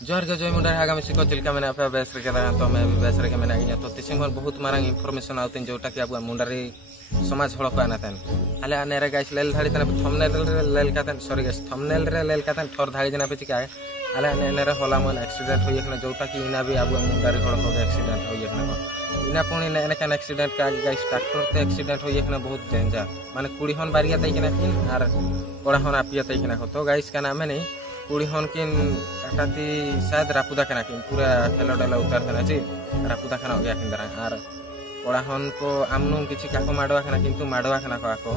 जोहर के जय मुंडा आगामी सिको चिलका मैंने आप बेस रे केदा तो मैं बेस रे के मैंने आगिया तो तिसिंग बहुत मारंग इन्फॉर्मेशन आउतिन जोटा कि अब मुंडारी समाज हड़क आना तन आले आने रे गाइस लेल धाड़ी तन थंबनेल रे लेल कातन सॉरी गाइस थंबनेल रे लेल कातन थोर धाड़ी जना पे चिका आले आने रे होला मन एक्सीडेंट होई एकना जोटा कि इना भी अब मुंडारी हड़क के एक्सीडेंट होई एकना इना पुणी ने कान एक्सीडेंट का गाइस ट्रैक्टर ते एक्सीडेंट होई एकना बहुत डेंजर माने कुड़ी हन बारिया तई किना किन आर कोड़ा हन आपिया तई किना तो गाइस का नाम नहीं कुड़ी हन किन टाटी शायद रापुदा कना किन पूरा खेलो डाला उतार देना ची रापुदा खाना हो गया किन दरा आर कोड़ा हन को आमनु किछि काको माडवा खाना किंतु माडवा खाना को आको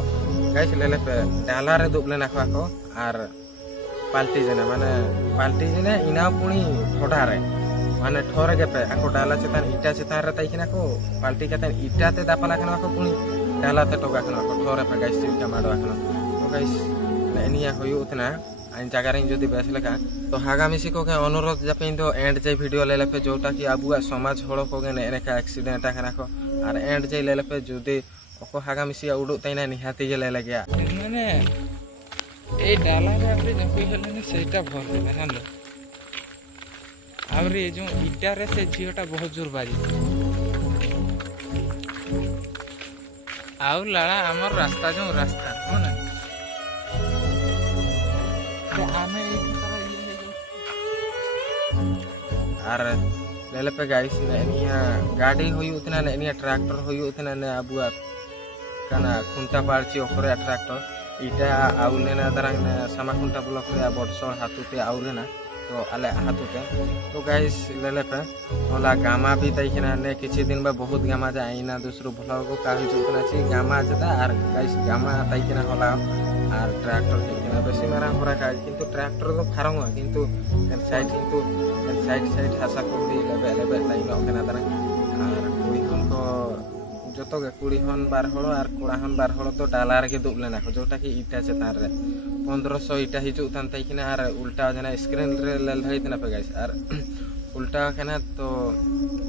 गाइस लेले पे डाला रे दुबले ना को आर पाल्टी जने माने पाल्टी जने इना पुणी ठोडा रे माने ठोरे के पे आको डाला चेतान इटा चेतान रे तई किना को पाल्टी केतन इटा ते दापला खाना को पुणी डाला ते टोगा खाना को ठोरे पे गाइस चिका माडवा खाना तो गाइस नेनिया होय उतना आइन जगह जो बेस लेका तो हागामिसी को अनुरोध जपे तो एंड जे वीडियो ले पे जोटा कि आबुआ समाज हड़ को एनेका एक्सीडेंट आखना को और एंड जे ले पे जुदी ओको हागामिसी उडु तैना निहाती जे ले लगे माने ए डाला रे आपरे जपे हले सेटा भर देना जानलो आवरे जो इटा रे से जियोटा बहुत जोर बाजी आउ लाड़ा हमर रास्ता जो रास्ता हो ना और लेले पे गाइस नेनिया गाड़ी होई उतना नेनिया ट्रैक्टर होई उतना ने अबुआ काना खुंटा पारची ओकरे ट्रैक्टर इटा आउलेना दरंग ने समा खुंटा ब्लॉक रे बडसो हातुते आउलेना तो आले हातुते तो गाइस लेले पे होला गामा भी तैखना ने किछि दिन बा बहुत गामा जा आइना दूसरो भला को का ही जुतना छी गामा जदा और गाइस गामा तैखना होला और ट्रैक्टर तैखना बेसी मारा पूरा का किंतु ट्रैक्टर तो फारंग किंतु साइड किंतु साइड साइड हासा को भी लेबे लाइन ओकना दरंग और कुड़ी हन को जतो के कुड़ी हन बार हलो और कोड़ा हन बार हलो तो डालार के दुबले ना जोटा कि इटा चेतान रे 1500 इटा हिजु थान तैखना और उल्टा जना स्क्रीन रे लेल धई तना पे गाइस और उल्टा कना तो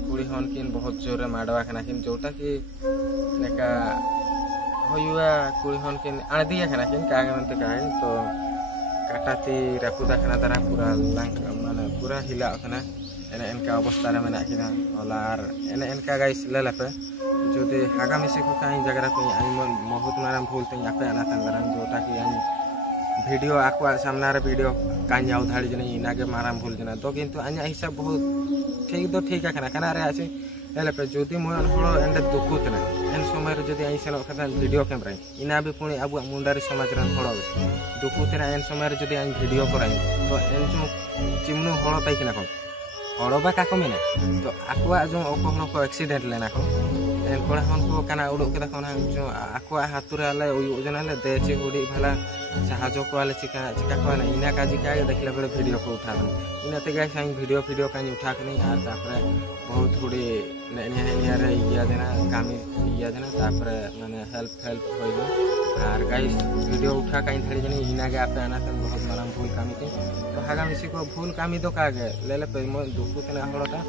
कुड़ी हन किन बहुत जोर माडवा कना किन जोटा कि नेका होयुआ कुड़ी हन किन आदिया कना किन का गमते का तो काटाती रापुदा कना दरा पूरा लांग माने पूरा हिला कना एने एनका अवस्था रे मेना किना होला और एने एनका गाइस लेले पे जोदे हागामिसी को काई जगह पे आई बहुत मारम भूल तई आपे आना तंगरन जोटा कि आई वीडियो आकवा सामना रे वीडियो काई आउ धाड़ी जने इना के मारम भूल जना तो किंतु अኛ हिसाब बहुत ठीक है कना रे आसी लेले पे जोदी मोन हलो एंड दुकुत ना एन समय रे जोदी आई सेनो कथा वीडियो कैमरा इना भी पुणी अब मुंडारी समाज रन हलो दुकुत ना एन समय रे जोदी आई वीडियो कराई तो एन जो चिमनु हलो तई किना को हलो बा का कमिना तो आकवा जो ओको को एक्सीडेंट लेना को एन कोड़ा हन को काना उडो केदा कोना जो आकवा हातुरे आले ओजना ले देचे उडी भला साहाजो को आले चिका को ना इना काजी का देखला बड़े वीडियो को उठा इना ते गाइस आई वीडियो कानी उठा के नहीं आ तापरे बहुत थोड़ी नेनिया रे इया देना कामी इया देना तापरे माने हेल्प होइबो और गाइस वीडियो उठा काई थड़ी जनी इना के आपे आना तन बहुत मारम भूल कामी ते तो हागामिसी को भूल कामी तो कागे लेले पे म दुखु तना हळटा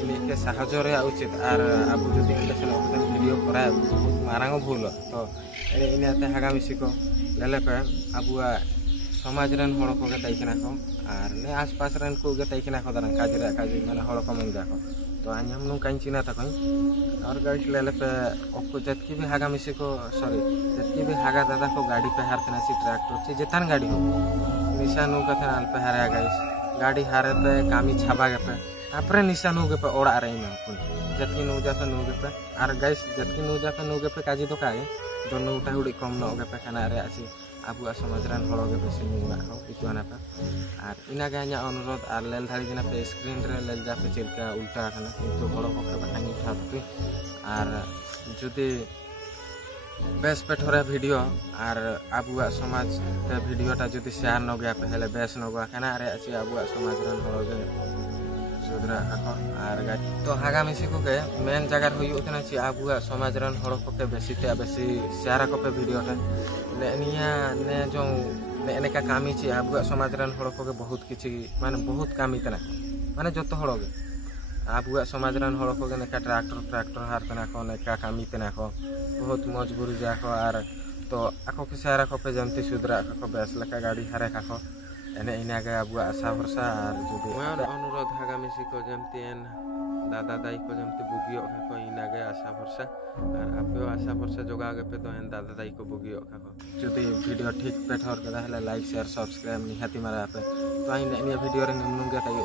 इने के साहाजो रे उचित और अब जदी इंडसन ओतन वीडियो करा बहुत मारांग भूल तो इने ते हागामिसी को लेले पे अबुआ समाज रन हड़ को तैखना को और ने आसपास रन को तैखना को दरन काजी माने हड़ को मंगा को तो आñam नु काई चिना तक और गाइस लेले पे ओको जतकी भी हागामिसी को सॉरी जतकी भी हागा दादा को गाड़ी पे हारतना सी ट्रैक्टर ची जेतान गाड़ी हो निशानु कथा अल पे हारा गाइस गाड़ी हारे पे कामी छाबा के पे आपरे निशानु के पे ओड़ा रे में जतकी नु जाता नु के पे और गाइस जतकी नु जाता नु के पे काजी तो काए दोनों उठा उड़ी कम न के पे खाना रे आसी आबुआ समाज रन हड़ के बेसी नुवा को इतुआना पे और इना गा냐 अनुरोध और लेल धाड़ी जना पे स्क्रीन रे लेल जा पे चिलका उल्टा खाना किंतु हड़ को के बतानी थापते और जुदी बेस पे थोड़ा वीडियो और आबुआ समाज के वीडियोटा जुदी शेयर न गया पहले बेस न गया खाना रे आसी आबुआ समाज रन हड़ के सुधरा आको और गाय तो हागामिसी को के मेन जगह होई उतना छि आबुआ समाज रन हड़ को के बेसी शेयर को पे वीडियोटा नेनिया ने जो ने का कामी छि आबुआ समाज रन हड़ को के बहुत किछि माने बहुत कामी तना माने जतो हड़ के आबुआ समाज रन हड़ को के ने का ट्रैक्टर हार तना को ने का कामी तना को बहुत मजबूरी जा को और तो आको के शेयर को पे जमती सुधरा को बेस लका गाड़ी हारे का को एने इनागे आबुआ आशा भरसा और जुदी अनुरोध आगामी को जमती दादा दाई को जमती बुगियो को इनागे आशा भरसा और आपे आशा भरसा जोगा पे तो दादा दाई को बुगियो को जुदी वीडियो ठीक पे ठोर के लाइक शेयर सब्सक्राइब निहाती मारा पे तो इन वीडियो रे निमनुगे ताई